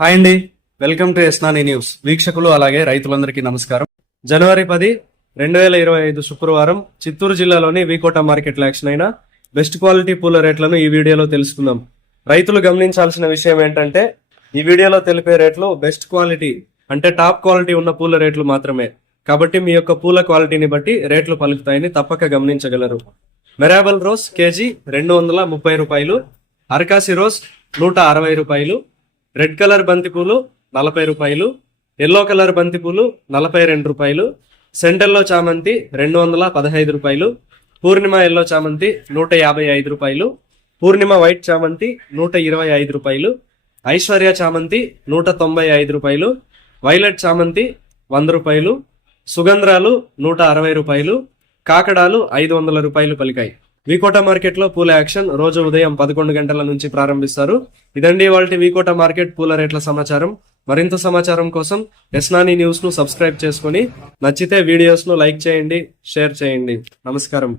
Hi అండి. Welcome to ఎస్నాని news. వీక్షకులు అలాగే రైతులందరికీ నమస్కారం. జనవరి పది రెండు వేల ఇరవై ఐదు శుక్రవారం చిత్తూరు జిల్లాలోని వీకోట మార్కెట్లో యాక్షన్ అయిన బెస్ట్ క్వాలిటీ పూల రేట్లను ఈ వీడియోలో తెలుసుకుందాం. రైతులు గమనించాల్సిన విషయం ఏంటంటే ఈ వీడియోలో తెలిపే రేట్లు బెస్ట్ క్వాలిటీ అంటే టాప్ క్వాలిటీ ఉన్న పూల రేట్లు మాత్రమే. కాబట్టి మీ యొక్క పూల క్వాలిటీని బట్టి రేట్లు పలుకుతాయని తప్పక గమనించగలరు. మెరాబల్ రోజ్ కేజీ రెండు వందల ముప్పై రూపాయలు అరకాసి రోజ్ నూట అరవై రూపాయలు రెడ్ కలర్ బంతిపూలు నలభై రూపాయలు ఎల్లో కలర్ బంతిపూలు నలభై రెండు రూపాయలు సెంటెల్లో చామంతి రెండు వందల పదహైదు రూపాయలు పూర్ణిమ ఎల్లో చామంతి నూట యాభై ఐదు రూపాయలు పూర్ణిమ వైట్ చామంతి నూట ఇరవై ఐదు రూపాయలు ఐశ్వర్య చామంతి నూట తొంభై ఐదు రూపాయలు వైలెట్ చామంతి వంద రూపాయలు సుగంధ్రాలు నూట అరవై రూపాయలు కాకడాలు ఐదు వందల రూపాయలు పలికాయి. వీకోట మార్కెట్లో పూల యాక్షన్ రోజు ఉదయం పదకొండు గంటల నుంచి ప్రారంభిస్తారు. ఇదండి వాళ్ళ వీకోట మార్కెట్ పూల రేట్ల సమాచారం. మరింత సమాచారం కోసం ఎస్నాని న్యూస్ను సబ్స్క్రైబ్ చేసుకొని నచ్చితే వీడియోస్ను లైక్ చేయండి షేర్ చేయండి. నమస్కారం.